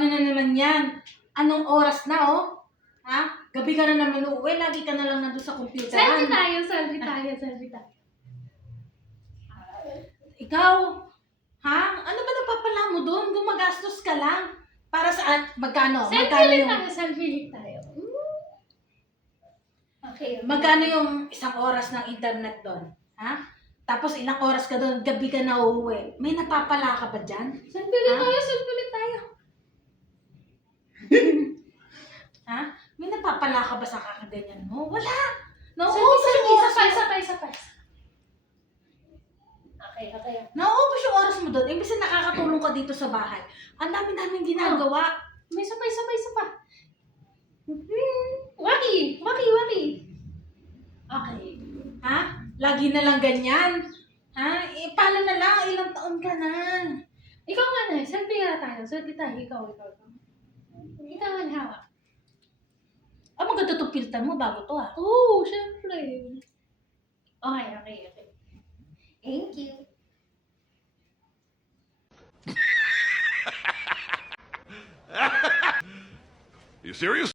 Paano na naman yan? Anong oras na, oh? Ha? Gabi ka na naman uuwi, lagi ka na lang nandun sa computer. Selfie tayo. Ikaw, ha? Ano ba napapala mo doon? Gumagastos ka lang. Para saan? Magkano? Selfie tayo. Okay. Magkano yung isang oras ng internet doon? Ha? Tapos ilang oras ka doon, gabi ka na uuwi. May napapala ka ba dyan? Selfie tayo. Ha? May napapala ka ba sa kakaganyan mo? Wala! Sabay. Okay. Nauubos yung oras mo doon. Imbis na nakakatulong ka dito sa bahay. Ang dami-daming ginagawa. May sabay. Waki. Okay. Ha? Lagi na lang ganyan. Ha? Eh, paano na lang? Ilang taon ka na? Ikaw nga na, selfie nga tayo. Selfie tayo, ikaw. Ikaw ang hawak. Ah, maganda itong filter mo bago to, ha? Oo, syempre. Okay. Thank you. You serious?